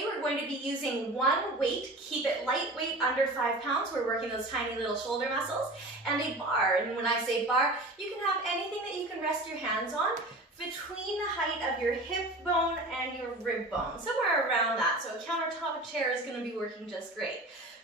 today we're going to be using one weight, keep it lightweight, under 5 pounds. We're working those tiny little shoulder muscles, and a bar. And when I say bar, you can have anything that you can rest your hands on between the height of your hip bone and your rib bone, somewhere around that. So a countertop chair is going to be working just great.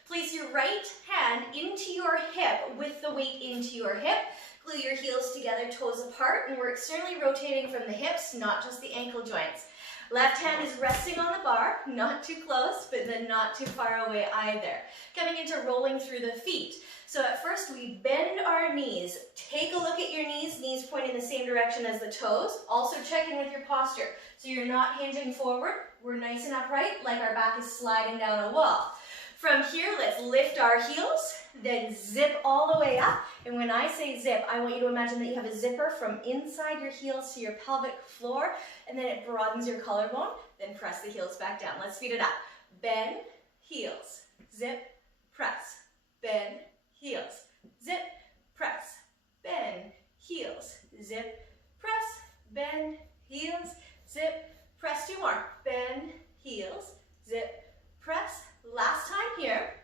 Place your right hand into your hip with the weight into your hip. Glue your heels together, toes apart, and we're externally rotating from the hips, not just the ankle joints. Left hand is resting on the bar, not too close, but then not too far away either. Coming into rolling through the feet. So at first we bend our knees. Take a look at your knees, knees pointing the same direction as the toes. Also check in with your posture. So you're not hinging forward, we're nice and upright, like our back is sliding down a wall. From here, let's lift our heels, then zip all the way up. And when I say zip, I want you to imagine that you have a zipper from inside your heels to your pelvic floor, and then it broadens your collarbone, then press the heels back down. Let's speed it up. Bend, heels, zip, press, bend, heels, zip, press, bend, heels, zip, press, bend, heels, zip, press. 2 more. Bend, heels, zip, press. Last time here.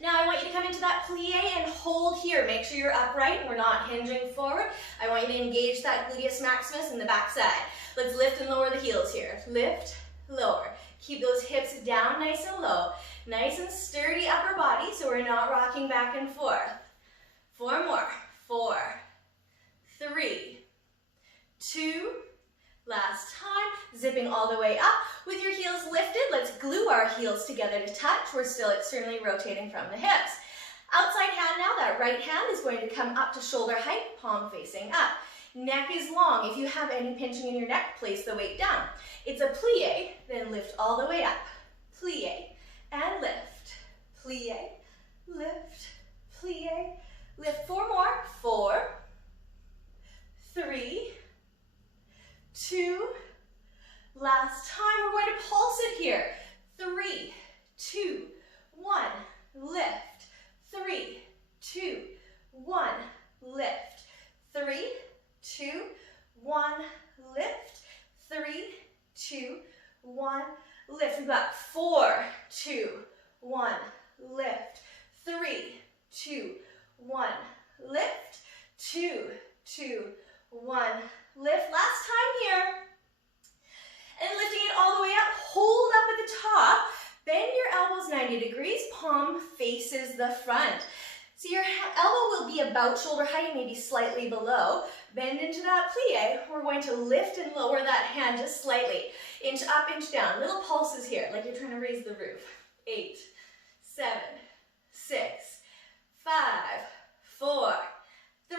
Now I want you to come into that plie and hold here. Make sure you're upright. We're not hinging forward. I want you to engage that gluteus maximus in the back side. Let's lift and lower the heels here. Lift, lower. Keep those hips down nice and low. Nice and sturdy upper body so we're not rocking back and forth. 4 more. 4, 3, 2, last time. Zipping all the way up. With your heels lifted, let's glue our heels together to touch. We're still externally rotating from the hips. Outside hand now, that right hand is going to come up to shoulder height, palm facing up. Neck is long. If you have any pinching in your neck, place the weight down. It's a plie, then lift all the way up. Plie and lift. Plie, lift, plie, lift. 4 more. 4, 3, 2, last time. We're going to pulse it here. 3, 2, 1, lift. 3, 2, 1, lift. 3, 2, 1, lift. 3, 2, 1, lift. We've got 4, 2, 1, lift. 3, 2, 1, lift. 2, 2, 1, lift. Last time here. And lifting it all the way up, hold up at the top. Bend your elbows 90 degrees, palm faces the front. So your elbow will be about shoulder height, maybe slightly below. Bend into that plie. We're going to lift and lower that hand just slightly. Inch up, inch down. Little pulses here, like you're trying to raise the roof. 8, 7, 6, 5, 4, 3,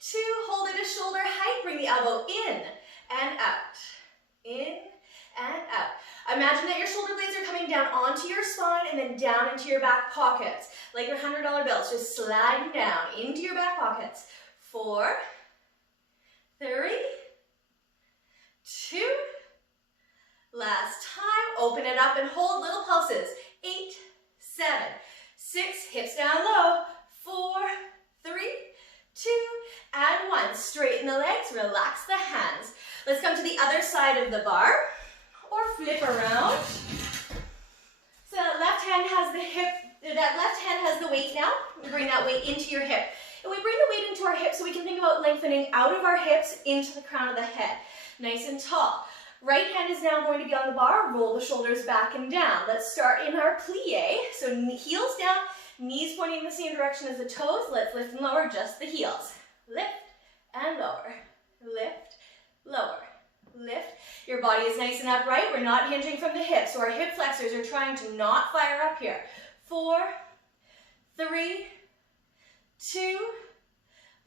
2. Hold it at shoulder height. Bring the elbow in and out. In and out. Imagine that your shoulder blades are coming down onto your spine and then down into your back pockets. Like your $100 bills, just sliding down into your back pockets. 4, 3, 2. Last time. Open it up and hold little pulses. 8, 7, 6. Hips down low. 4, 3, 2, and 1. Straighten the legs, relax the hands. Let's come to the other side of the bar, or flip around. So that left hand has the hip, that left hand has the weight now. We bring that weight into your hip. And we bring the weight into our hips so we can think about lengthening out of our hips into the crown of the head. Nice and tall. Right hand is now going to be on the bar. Roll the shoulders back and down. Let's start in our plie. So heels down, knees pointing in the same direction as the toes. Let's lift and lower just the heels. Lift and lower. Lift, lower, lift. Your body is nice and upright. We're not hinging from the hips, so our hip flexors are trying to not fire up here. 4, 3, 2.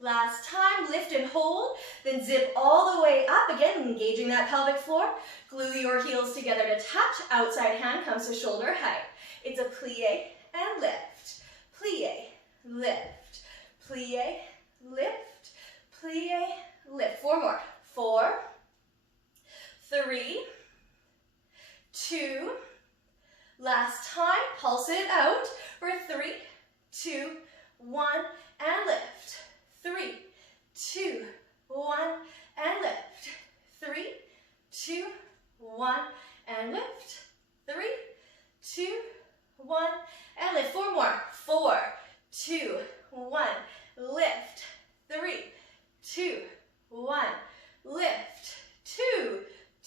Last time, lift and hold, then zip all the way up. Again, engaging that pelvic floor. Glue your heels together to touch. Outside hand comes to shoulder height. It's a plie and lift. Plie, lift. Plie, lift. Plie, lift. 4 more. 4, 3, 2. Last time, pulse it out for 3, 2, 1, and lift. 3, 2, 1, and lift. 3, 2, 1, and lift. 3, 2, 1, and lift. 4 more. 4, 2, 1, lift. 3, 2, 1, lift. 2,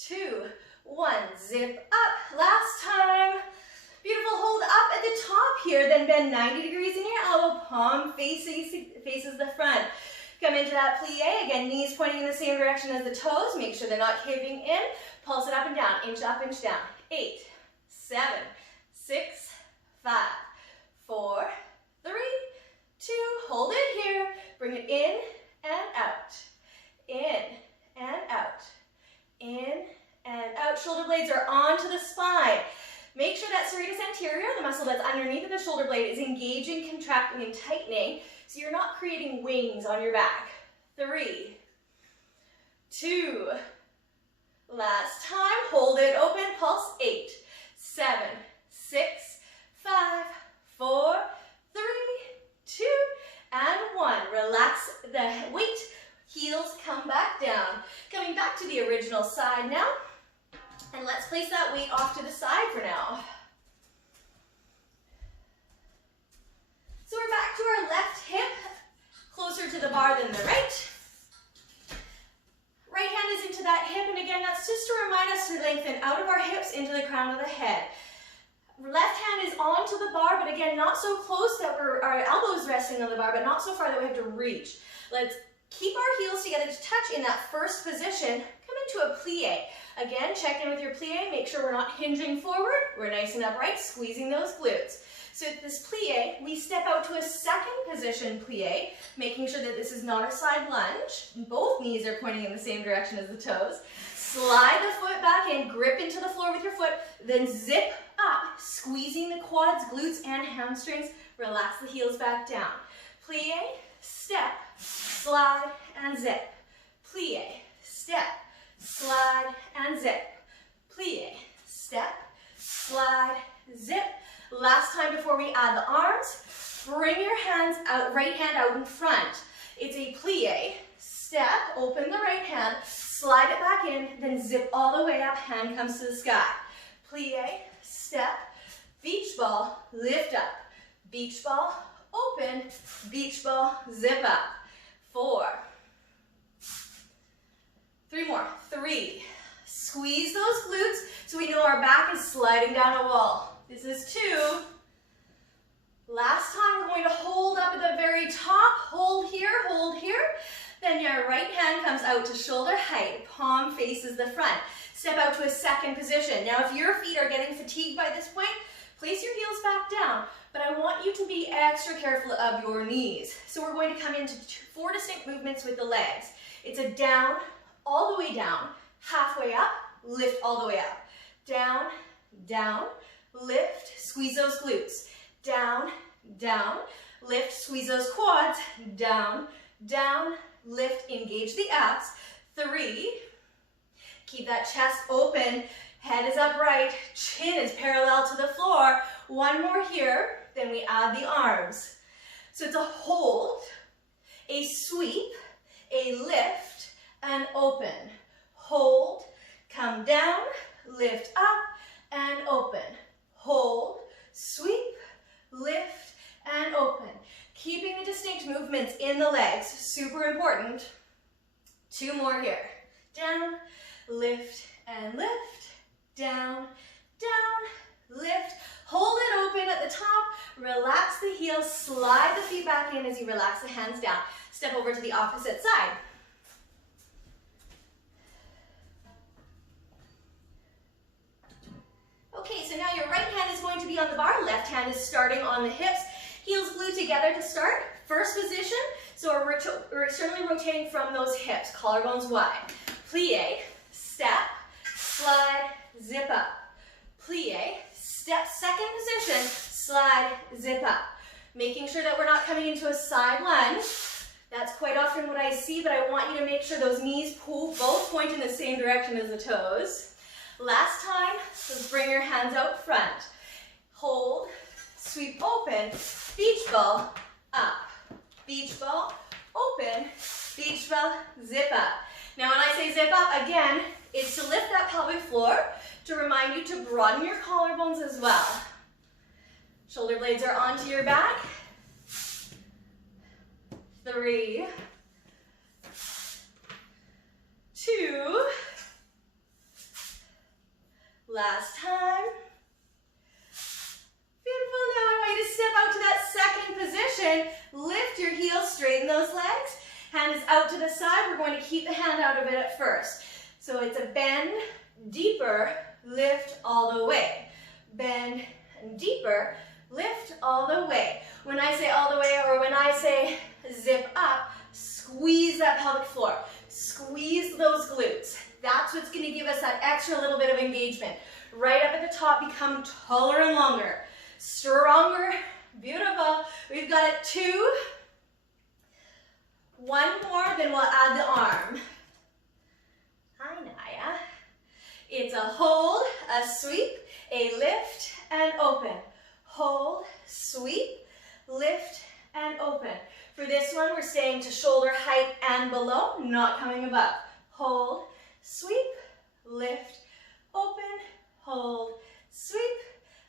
2, 1, zip up. Last time. Beautiful, hold up at the top here, then bend 90 degrees in your elbow, palm faces the front. Come into that plie, again, knees pointing in the same direction as the toes. Make sure they're not caving in. Pulse it up and down, inch up, inch down. 8, 7, 6, 5, 4, 3, 2, hold it here. Bring it in and out, in and out, in and out. Shoulder blades are onto the spine. Make sure that serratus anterior, the muscle that's underneath of the shoulder blade, is engaging, contracting, and tightening, so you're not creating wings on your back. 3, 2, last time, hold it open, pulse. 8, 7, 6, 5, 4, 3, 2, and 1. Relax the weight, heels come back down. Coming back to the original side now. And let's place that weight off to the side for now. So we're back to our left hip, closer to the bar than the right. Right hand is into that hip, and again, that's just to remind us to lengthen out of our hips into the crown of the head. Left hand is onto the bar, but again, not so close that our elbows resting on the bar, but not so far that we have to reach. Let's keep our heels together to touch in that first position. Come into a plie. Again, check in with your plie, make sure we're not hinging forward, we're nice and upright, squeezing those glutes. So at this plie, we step out to a second position plie, making sure that this is not a side lunge. Both knees are pointing in the same direction as the toes. Slide the foot back in, grip into the floor with your foot, then zip up, squeezing the quads, glutes, and hamstrings. Relax the heels back down. Plie, step, slide, and zip. Plie, step, slide, and zip. Plie, step, slide, zip. Last time before we add the arms, bring your hands out, right hand out in front. It's a plie, step, open the right hand, slide it back in, then zip all the way up, hand comes to the sky. Plie, step, beach ball, lift up. Beach ball, open, beach ball, zip up. 4, 3 more. 3. Squeeze those glutes so we know our back is sliding down a wall. This is 2. Last time we're going to hold up at the very top. Hold here, Then your right hand comes out to shoulder height. Palm faces the front. Step out to a second position. Now if your feet are getting fatigued by this point, place your heels back down. But I want you to be extra careful of your knees. So we're going to come into 4 distinct movements with the legs. It's a down, all the way down, halfway up, lift all the way up. Down, down, lift, squeeze those glutes. Down, down, lift, squeeze those quads. Down, down, lift, engage the abs. 3, keep that chest open, head is upright, chin is parallel to the floor. 1 more here, then we add the arms. So it's a hold, a sweep, a lift, and open. Hold, come down, lift up, and open. Hold, sweep, lift, and open. Keeping the distinct movements in the legs, super important. 2 more here. Down, lift, and lift. Down, down, lift. Hold it open at the top. Relax the heels. Slide the feet back in as you relax the hands down. Step over to the opposite side. Okay, so now your right hand is going to be on the bar. Left hand is starting on the hips. Heels glued together to start. First position, so we're externally rotating from those hips. Collarbones wide. Plie, step, slide, zip up. Plie, step, second position, slide, zip up. Making sure that we're not coming into a side lunge. That's quite often what I see, but I want you to make sure those knees both point in the same direction as the toes. Last time, let's bring your hands out front. Hold, sweep open, beach ball, up. Beach ball, open, beach ball, zip up. Now when I say zip up, again, it's to lift that pelvic floor, to remind you to broaden your collarbones as well. Shoulder blades are onto your back. 3, 2, last time. Beautiful. Now I want you to step out to that second position. Lift your heels, straighten those legs. Hand is out to the side. We're going to keep the hand out of it at first. So it's a bend, deeper, lift all the way. Bend and deeper, lift all the way. When I say all the way, or when I say zip up, squeeze that pelvic floor. Squeeze those glutes. That's what's going to give us that extra little bit of engagement. Right up at the top, become taller and longer. Stronger. Beautiful. We've got it. 2. 1 more, then we'll add the arm. Hi, Naia. It's a hold, a sweep, a lift, and open. Hold, sweep, lift, and open. For this one, we're staying to shoulder height and below, not coming above. Hold, sweep, lift, open, hold, sweep,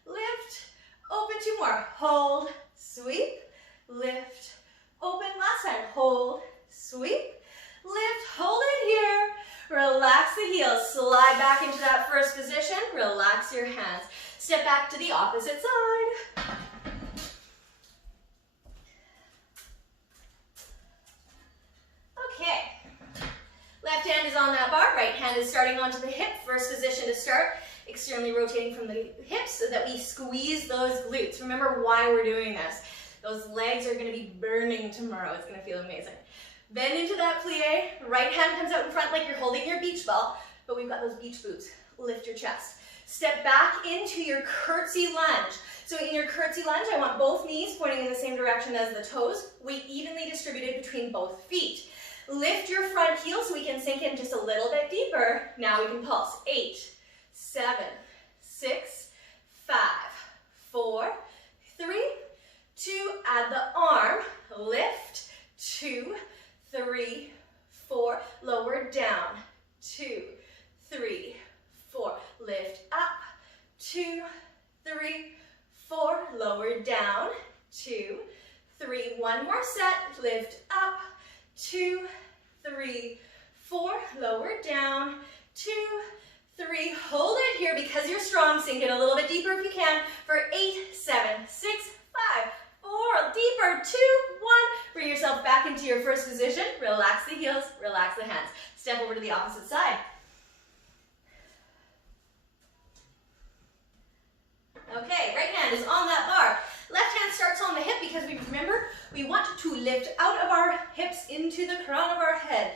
lift, open. 2 more. Hold, sweep, lift, open. Last time. Hold, sweep, lift. Hold it here. Relax the heels. Slide back into that first position. Relax your hands. Step back to the opposite side. Okay. Left hand is on that bar. Right hand is starting onto the hip. First position to start. Externally rotating from the hips so that we squeeze those glutes. Remember why we're doing this. Those legs are going to be burning tomorrow. It's going to feel amazing. Bend into that plie. Right hand comes out in front like you're holding your beach ball, but we've got those beach boots. Lift your chest. Step back into your curtsy lunge. So in your curtsy lunge, I want both knees pointing in the same direction as the toes. Weight evenly distributed between both feet. Lift your front heel so we can sink in just a little bit deeper. Now we can pulse. 8, 7, 6, 5, 4, 3, 2. Add the arm. Lift. 2, 3, 4. Lower down. 2, 3, 4. Lift up. 2, 3, 4. Lower down. 2, 3. One more set. Lift up. 2, 3, 4. Lower down. 2, 3. Hold it here because you're strong. Sink it a little bit deeper if you can. For 8, 7, 6, 5, 4. Deeper. 2, 1. Bring yourself back into your first position. Relax the heels. Relax the hands. Step over to the opposite side. Okay, right hand is on that bar. Left hand starts on the hip because we want to lift out of our hips into the crown of our head.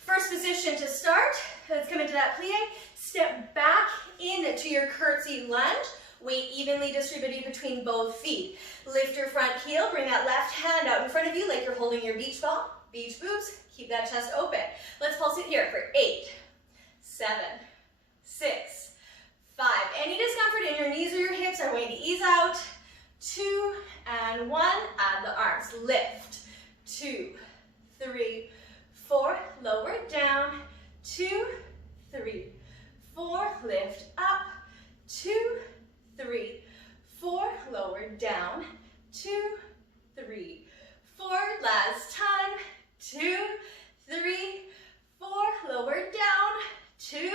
First position to start. Let's come into that plie. Step back into your curtsy lunge. Weight evenly distributed between both feet. Lift your front heel. Bring that left hand out in front of you like you're holding your beach ball. Beach boobs. Keep that chest open. Let's pulse it here for 8, 7, 6, 5. Any discomfort in your knees or your hips are going to ease out. 2 and 1. Add the arms. Lift. 2, 3, 4. Lower down. 2, 3, 4. Lift up. 2, 3, 4. Lower down. 2, 3, 4. Last time. 2, 3, 4. Lower down. 2,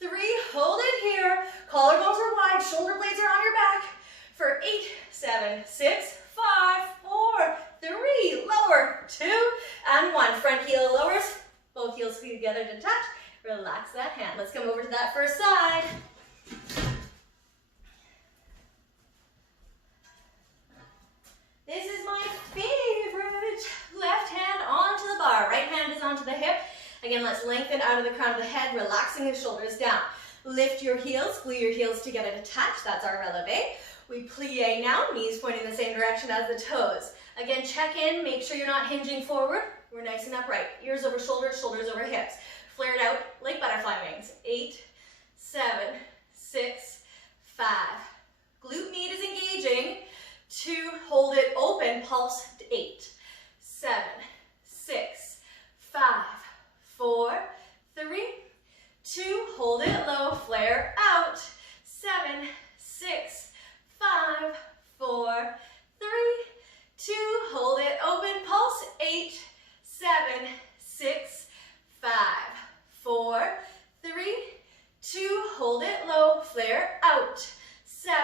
3. Hold it here. Collarbones are wide. Shoulder blades are on your back. For 8, 7, 6, 5, 4, 3. Lower. 2 and 1. Front heel lowers. Both heels together to touch. Relax that hand. Let's come over to that first side. This is my favorite. Left hand onto the bar. Right hand is onto the hip. Again, let's lengthen out of the crown of the head, relaxing the shoulders down. Lift your heels, glue your heels together to touch. That's our releve. We plie now, knees pointing in the same direction as the toes. Again, check in, make sure you're not hinging forward. We're nice and upright. Ears over shoulders, shoulders over hips. Flared out like butterfly wings. 8, 7, 6, 5. Glute med is engaging. 2, hold it open, pulse. 8, 7, 6, 5, 4, 3, 2, hold it low, flare out. out. 7,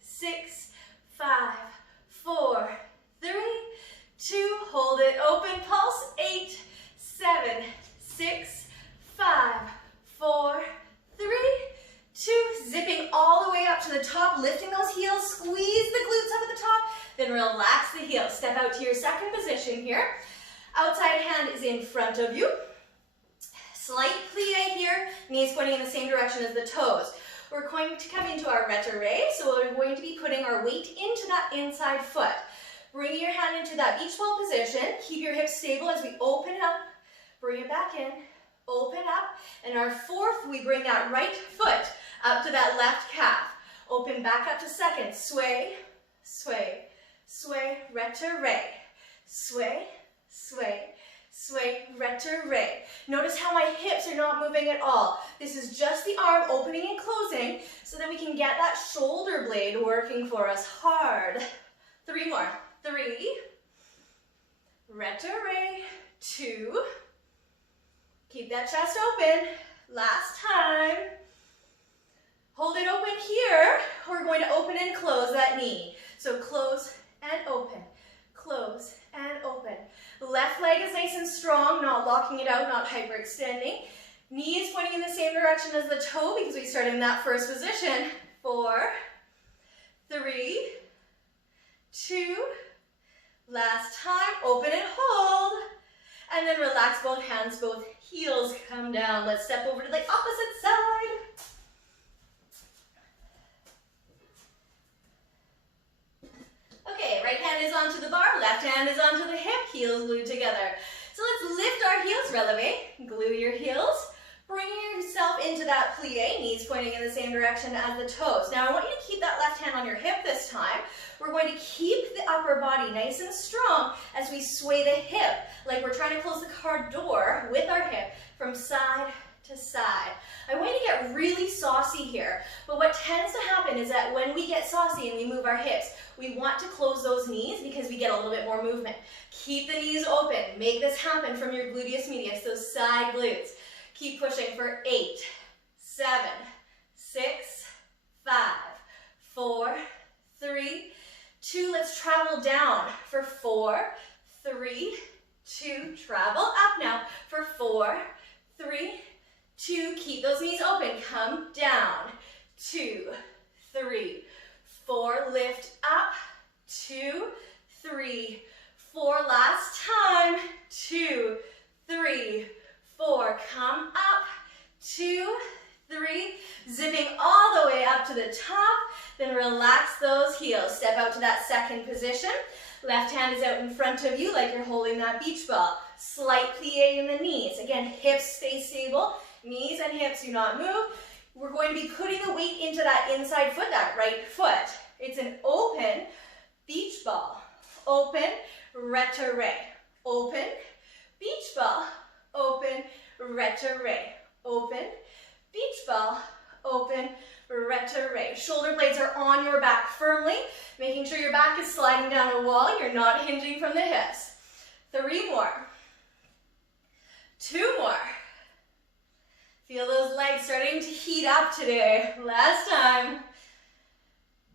6, 5, 4, 3, 2, hold it, open, pulse, 8, 7, 6, 5, 4, 3, 2, zipping all the way up to the top, lifting those heels, squeeze the glutes up at the top, then relax the heels. Step out to your second position here. Outside hand is in front of you. Slight plie here, knees pointing in the same direction as the toes. We're going to come into our retiré, so we're going to be putting our weight into that inside foot. Bring your hand into that beach ball position. Keep your hips stable as we open up, bring it back in, open up, and our fourth, we bring that right foot up to that left calf. Open back up to second, sway, sway, sway, retiré, sway, sway, sway, retiré. Notice how my hips are not moving at all. This is just the arm opening and closing so that we can get that shoulder blade working for us hard. 3 more. 3, retiré, 2, keep that chest open, last time. Hold it open here. We're going to open and close that knee. So close and open, close and open. Left leg is nice and strong, not locking it out, not hyperextending. Knees pointing in the same direction as the toe because we started in that first position. 4, 3, 2, last time, open and hold. And then relax both hands, both heels come down. Let's step over to the opposite side. Okay, right hand is onto the bar, left hand is onto the hip, heels glued together. So let's lift our heels, releve, glue your heels, bring yourself into that plie, knees pointing in the same direction as the toes. Now I want you to keep that left hand on your hip this time. We're going to keep the upper body nice and strong as we sway the hip, like we're trying to close the car door with our hip from side to side. I want you to get really saucy here, but what tends to happen is that when we get saucy and we move our hips, we want to close those knees because we get a little bit more movement. Keep the knees open. Make this happen from your gluteus medius, those side glutes. Keep pushing for 8, 7, 6, 5, 4, 3, 2. Let's travel down for 4, 3, 2. Travel up now for 4, 3, 2. Keep those knees open. Come down. 2, 3, 4. Lift up. 2, 3, 4. Last time. 2, 3, 4. Come up. 2, 3. Zipping all the way up to the top. Then relax those heels. Step out to that second position. Left hand is out in front of you like you're holding that beach ball. Slight plie in the knees. Again, hips stay stable. Knees and hips do not move. We're going to be putting the weight into that inside foot, that right foot. It's an open beach ball. Open, retiré. Open, beach ball. Open, retiré. Open, beach ball. Open, retiré. Shoulder blades are on your back firmly, making sure your back is sliding down a wall. You're not hinging from the hips. 3 more. 2 more. Feel those legs starting to heat up today. Last time.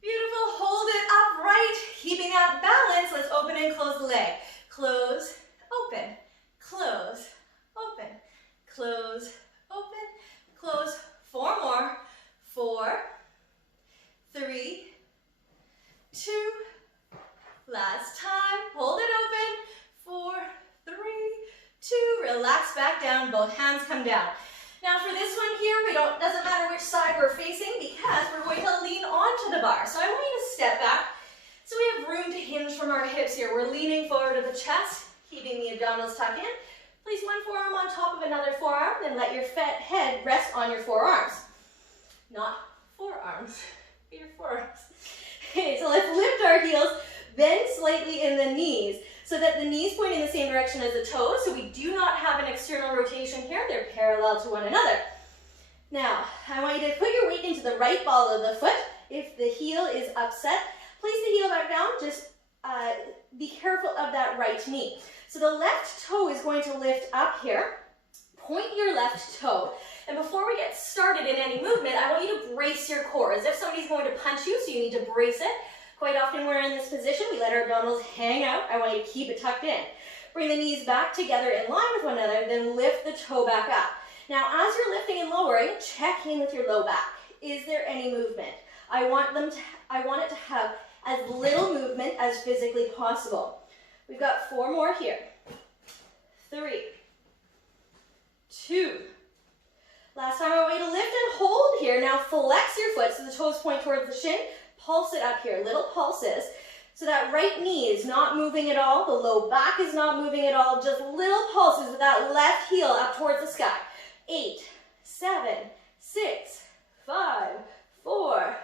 Beautiful. Hold it upright. Keeping that balance. Let's open and close the leg. Close, open, close, open, close, open, close. 4 more. 4, 3, 2. Last time. Hold it open. 4, 3, 2. Relax back down. Both hands come down. Now for this one here, doesn't matter which side we're facing because we're going to lean onto the bar. So I want you to step back so we have room to hinge from our hips here. We're leaning forward to the chest, keeping the abdominals tucked in. Place one forearm on top of another forearm, then let your head rest on your forearms. Not forearms, your forearms. Okay, so let's lift our heels, bend slightly in the knees so that the knees point in the same direction as the toes, so we do not have an external rotation here. They're parallel to one another. Now, I want you to put your weight into the right ball of the foot. If the heel is upset, place the heel back down. Just be careful of that right knee. So the left toe is going to lift up here. Point your left toe. And before we get started in any movement, I want you to brace brace your core, as if somebody's going to punch you, so you need to brace it. Quite often when we're in this position, we let our abdominals hang out. I want you to keep it tucked in. Bring the knees back together in line with one another, then lift the toe back up. Now, as you're lifting and lowering, check in with your low back. Is there any movement? I want it to have as little movement as physically possible. We've got 4 more here. 3, 2. Last time I want you to lift and hold here. Now flex your foot so the toes point towards the shin. Pulse it up here, little pulses. So that right knee is not moving at all. The low back is not moving at all. Just little pulses with that left heel up towards the sky. 8, 7, 6, 5, 4,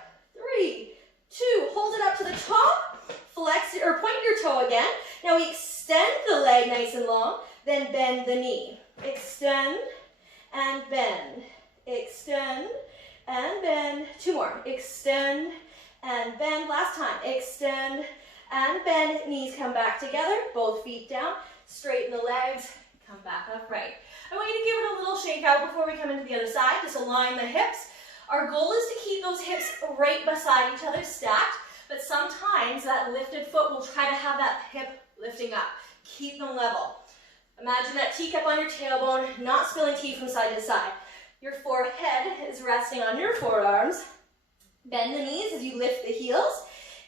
3, 2. Hold it up to the top. Flex it, or point your toe again. Now we extend the leg nice and long. Then bend the knee. Extend and bend. Extend and bend. 2 more. Extend and bend. Last time. Extend and bend. Knees come back together. Both feet down. Straighten the legs. Come back upright. I want you to give it a little shake out before we come into the other side. Just align the hips. Our goal is to keep those hips right beside each other, stacked. But sometimes that lifted foot will try to have that hip lifting up. Keep them level. Imagine that teacup on your tailbone, not spilling tea from side to side. Your forehead is resting on your forearms. Bend the knees as you lift the heels.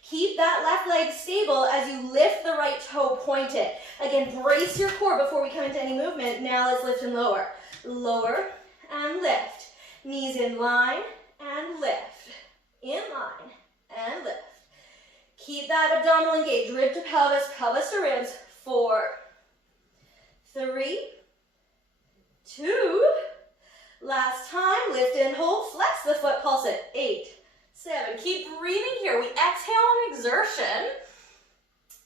Keep that left leg stable as you lift the right toe pointed. Again, brace your core before we come into any movement. Now let's lift and lower. Lower and lift. Knees in line and lift. In line and lift. Keep that abdominal engaged. Rib to pelvis, pelvis to ribs. 4, 3, 2. Last time, lift and hold, flex the foot, pulse it. 8, 7. Keep breathing here. We exhale on exertion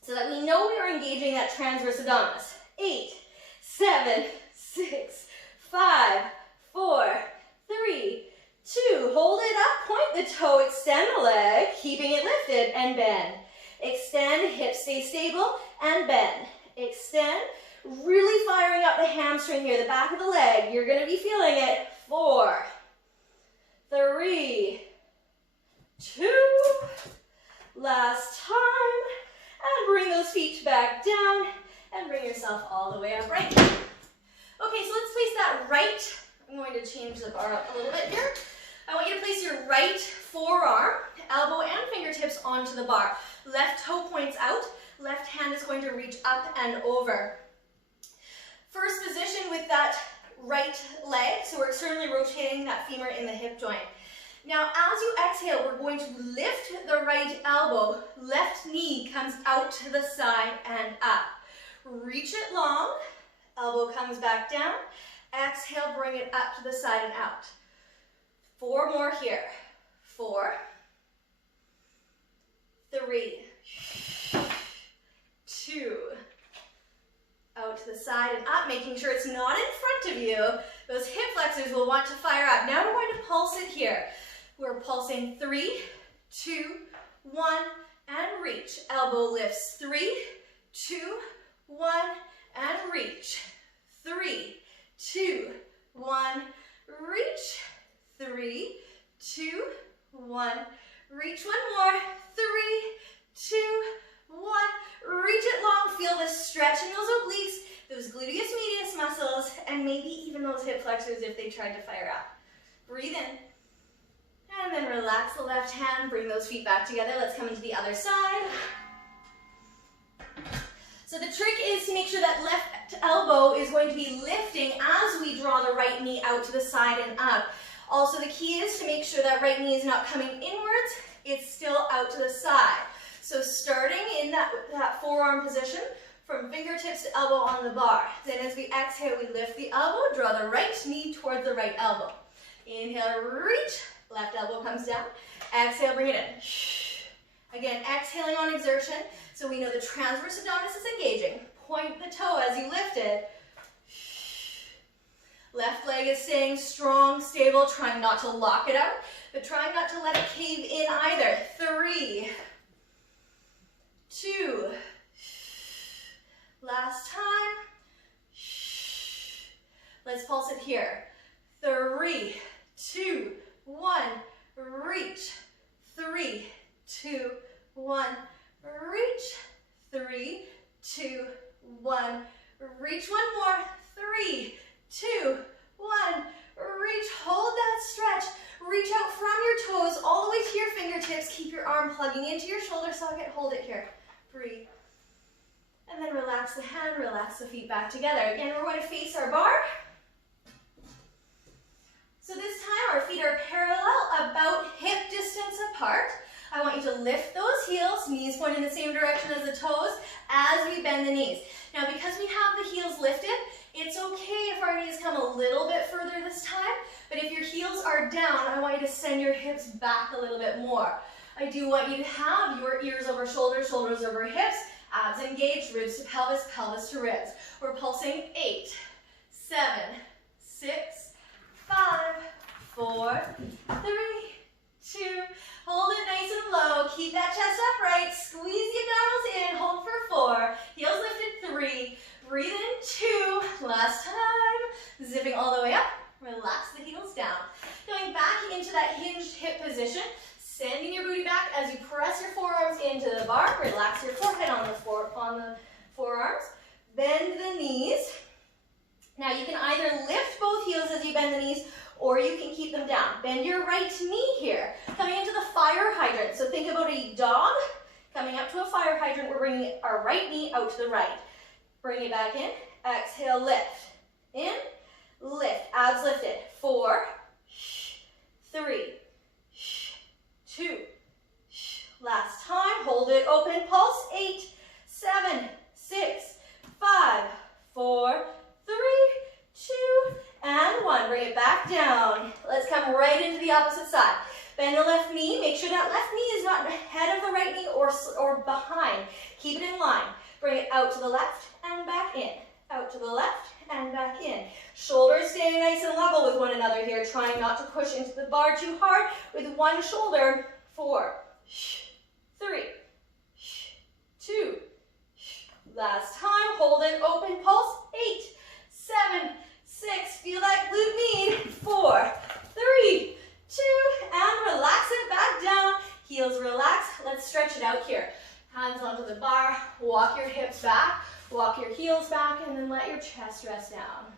so that we know we are engaging that transverse abdominis. 8, 7, 6, 5, 4, 3, 2. Hold it up, point the toe, extend the leg, keeping it lifted, and bend. Extend, hips stay stable, and bend. Extend, really firing up the hamstring here, the back of the leg. You're going to be feeling it. 4, 3, 2. Last time. And bring those feet back down and bring yourself all the way upright. Okay, so let's place that right. I'm going to change the bar up a little bit here. I want you to place your right forearm, elbow and fingertips onto the bar. Left toe points out. Left hand is going to reach up and over. First position with that right leg, so we're externally rotating that femur in the hip joint. Now, as you exhale, we're going to lift the right elbow. Left knee comes out to the side and up. Reach it long. Elbow comes back down. Exhale, bring it up to the side and out. 4 more here. 4, 3, 2. Out to the side and up, making sure it's not in front of you. Those hip flexors will want to fire up. Now we're going to pulse it here. We're pulsing 3, 2, 1, and reach. Elbow lifts. 3, 2, 1, and reach. 3, 2, 1, reach. 3, 2, 1, reach. One more. 3, 2, 1, reach it long. Feel the stretch in those obliques, those gluteus medius muscles, and maybe even those hip flexors if they tried to fire up. Breathe in. And then relax the left hand, bring those feet back together. Let's come into the other side. So the trick is to make sure that left elbow is going to be lifting as we draw the right knee out to the side and up. Also, the key is to make sure that right knee is not coming inwards, it's still out to the side. So starting in that forearm position, from fingertips to elbow on the bar. Then as we exhale, we lift the elbow, draw the right knee towards the right elbow. Inhale, reach, left elbow comes down. Exhale, bring it in. Again, exhaling on exertion, so we know the transverse abdominis is engaging. Point the toe as you lift it. Left leg is staying strong, stable, trying not to lock it out, but trying not to let it cave in either. 3, 2, last time. Let's pulse it here. 3, 2, 1, reach. hips. Keep your arm plugging into your shoulder socket. Hold it here. Breathe. And then relax the hand, relax the feet back together. Again, we're going to face our bar. So this time our feet are parallel, about hip distance apart. I want you to lift those heels, knees point in the same direction as the toes as we bend the knees. Now because we have the heels lifted, it's okay if our knees come a little bit further this time, but if your heels are down, I want you to send your hips back a little bit more. I do want you to have your ears over shoulders, shoulders over hips, abs engaged, ribs to pelvis, pelvis to ribs. We're pulsing 8, 7, 6, 5, 4, 3, 2, hold it nice and low, keep that chest upright, squeeze the abdominals in, hold for 4, heels lifted 3, breathe in 2, last time, zipping all the way up, relax the heels down. Going back into that hinged hip position, sending your booty back as you press your forearms into the bar, relax your forehead on the forearms, bend the knees. Now you can either lift both heels as you bend the knees, or you can keep them down. Bend your right knee here, coming into the fire hydrant. So think about a dog coming up to a fire hydrant. We're bringing our right knee out to the right. Bring it back in. Exhale, lift. In, lift. Abs lifted. 4, 3, 2. Last time. Hold it open. Pulse. 8, 7, 6, 5, 4, 3, 2, and 1. Bring it back down. Let's come right into the opposite side. Bend the left knee. Make sure that left knee is not ahead of the right knee or behind. Keep it in line. Bring it out to the left and back in. Out to the left and back in. Shoulders staying nice and level with one another here. Trying not to push into the bar too hard with one shoulder. 4, 3, 2. Last time. Hold it open. Pulse. 8, 7, 6. Feel that glute med. 4, 3, 2. And relax it back down. Heels relax. Let's stretch it out here. Hands onto the bar. Walk your hips back. Walk your heels back. And then let your chest rest down.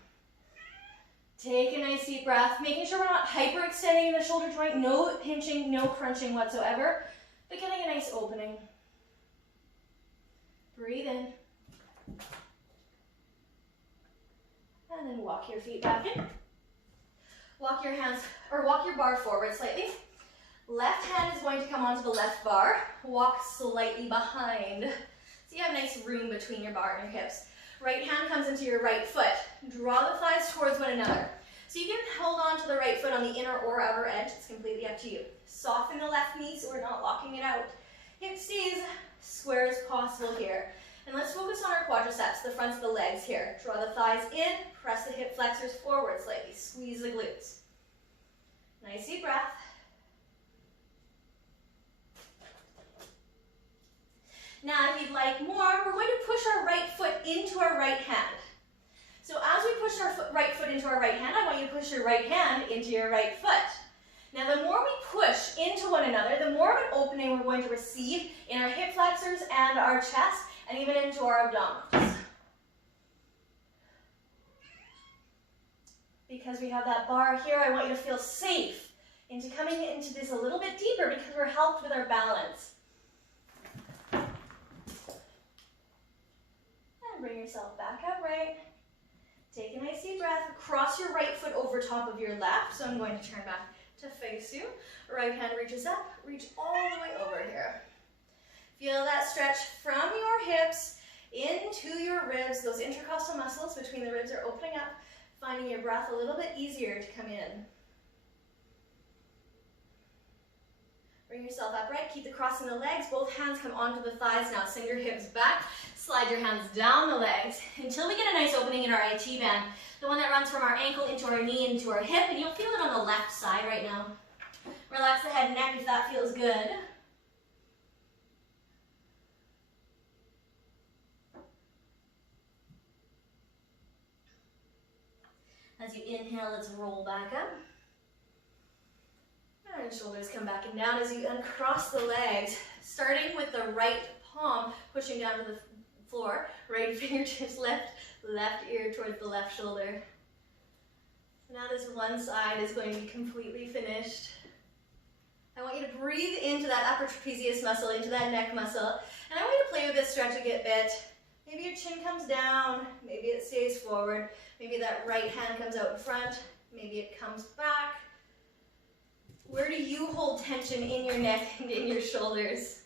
Take a nice deep breath. Making sure we're not hyperextending in the shoulder joint. No pinching, no crunching whatsoever. But getting a nice opening. Breathe in. And then walk your feet back in. Walk your hands, or walk your bar forward slightly. Left hand is going to come onto the left bar. Walk slightly behind. So you have nice room between your bar and your hips. Right hand comes into your right foot. Draw the thighs towards one another. So you can hold on to the right foot on the inner or outer edge. It's completely up to you. Soften the left knee so we're not locking it out. Hip stays square as possible here. And let's focus on our quadriceps, the fronts of the legs here. Draw the thighs in, press the hip flexors forward slightly. Squeeze the glutes. Nice deep breath. Now, if you'd like more, we're going to push our right foot into our right hand. So as we push our right foot into our right hand, I want you to push your right hand into your right foot. Now, the more we push into one another, the more of an opening we're going to receive in our hip flexors and our chest, and even into our abdominals. Because we have that bar here, I want you to feel safe into coming into this a little bit deeper because we're helped with our balance. And bring yourself back upright. Take a nice deep breath. Cross your right foot over top of your left. So I'm going to turn back to face you. Right hand reaches up, reach all the way over here. Feel that stretch from your hips into your ribs. Those intercostal muscles between the ribs are opening up, finding your breath a little bit easier to come in. Bring yourself upright. Keep the crossing the legs. Both hands come onto the thighs now. Send your hips back. Slide your hands down the legs until we get a nice opening in our IT band. The one that runs from our ankle into our knee, into our hip, and you'll feel it on the left side right now. Relax the head and neck if that feels good. As you inhale, let's roll back up. And shoulders come back and down as you uncross the legs, starting with the right palm pushing down to the floor, right fingertips left ear towards the left shoulder. Now this one side is going to be completely finished. I want you to breathe into into that upper trapezius muscle, into that neck muscle. And I want you to play with this stretch a bit. Maybe your chin comes down, maybe it stays forward, maybe that right hand comes out in front, maybe it comes back. Where do you hold tension in your neck and in your shoulders?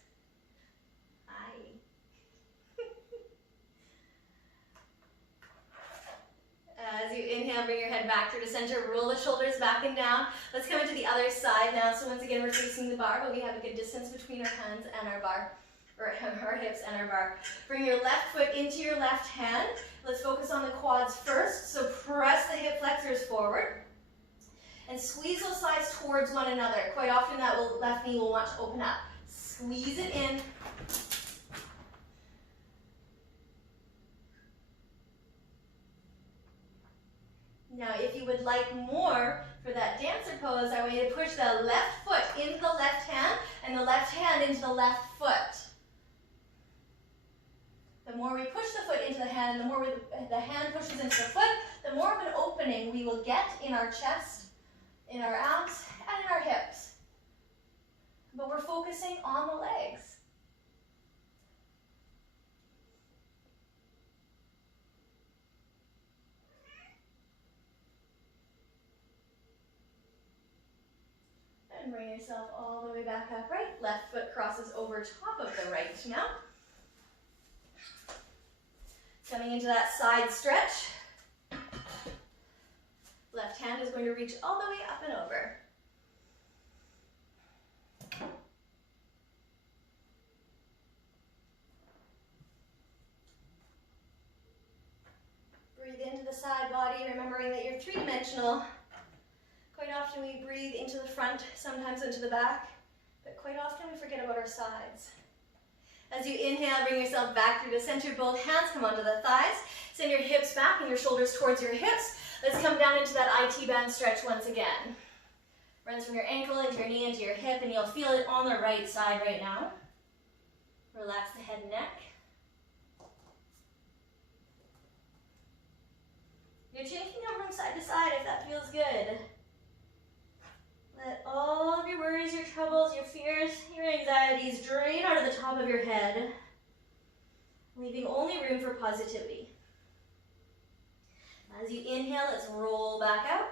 As you inhale, bring your head back through to center, roll the shoulders back and down. Let's come into the other side now. So once again, we're facing the bar, but we have a good distance between our hands and our bar, or our hips and our bar. Bring your left foot into your left hand. Let's focus on the quads first. So press the hip flexors forward and squeeze those thighs towards one another. Quite often that left knee will want to open up. Squeeze it in. Now, if you would like more for that dancer pose, I want you to push the left foot into the left hand and the left hand into the left foot. The more we push the foot into the hand, the more the hand pushes into the foot, the more of an opening we will get in our chest, in our abs, and in our hips. But we're focusing on the legs. And bring yourself all the way back upright. Left foot crosses over top of the right now. Coming into that side stretch. Left hand is going to reach all the way up and over. Breathe into the side body, remembering that you're three-dimensional. Quite often we breathe into the front, sometimes into the back, but quite often we forget about our sides. As you inhale, bring yourself back through the center. Both hands come onto the thighs. Send your hips back and your shoulders towards your hips. Let's come down into that IT band stretch once again. Runs from your ankle into your knee into your hip, and you'll feel it on the right side right now. Relax the head and neck. Your chin can come from side to side if that feels good. Let all of your worries, your troubles, your fears, your anxieties drain out of the top of your head, leaving only room for positivity. As you inhale, let's roll back out.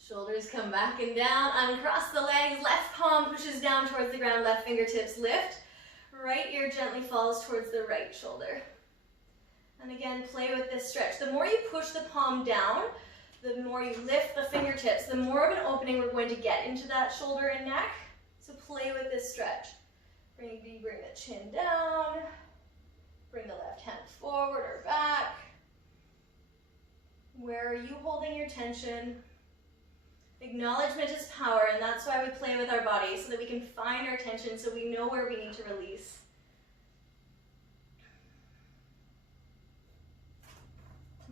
Shoulders come back and down. Uncross the legs. Left palm pushes down towards the ground. Left fingertips lift. Right ear gently falls towards the right shoulder. And again, play with this stretch. The more you push the palm down, the more you lift the fingertips, the more of an opening we're going to get into that shoulder and neck. So play with this stretch. Bring the chin down. Bring the left hand forward or back. Where are you holding your tension? Acknowledgement is power, and that's why we play with our body, so that we can find our tension, so we know where we need to release.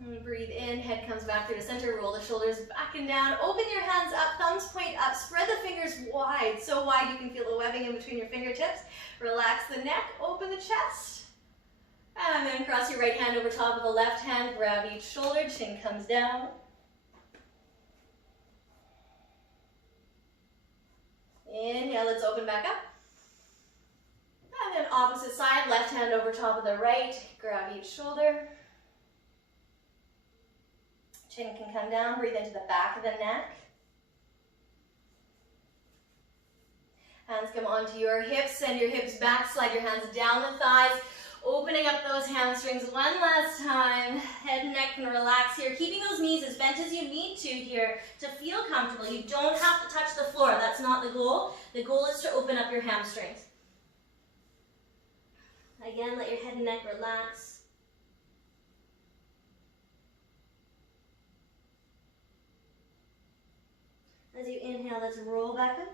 And breathe in, head comes back through the center, roll the shoulders back and down, open your hands up, thumbs point up, spread the fingers wide, so wide you can feel the webbing in between your fingertips. Relax the neck, open the chest. And then cross your right hand over top of the left hand, grab each shoulder, chin comes down. Inhale, let's open back up. And then opposite side, left hand over top of the right, grab each shoulder. Chin can come down, breathe into the back of the neck. Hands come onto your hips, send your hips back, slide your hands down the thighs, opening up those hamstrings one last time. Head and neck can relax here, keeping those knees as bent as you need to here to feel comfortable. You don't have to touch the floor, that's not the goal. The goal is to open up your hamstrings. Again, let your head and neck relax. As you inhale, let's roll back up.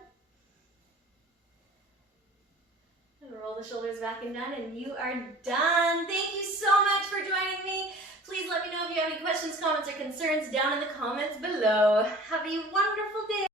And roll the shoulders back and down, and you are done. Thank you so much for joining me. Please let me know if you have any questions, comments, or concerns down in the comments below. Have a wonderful day.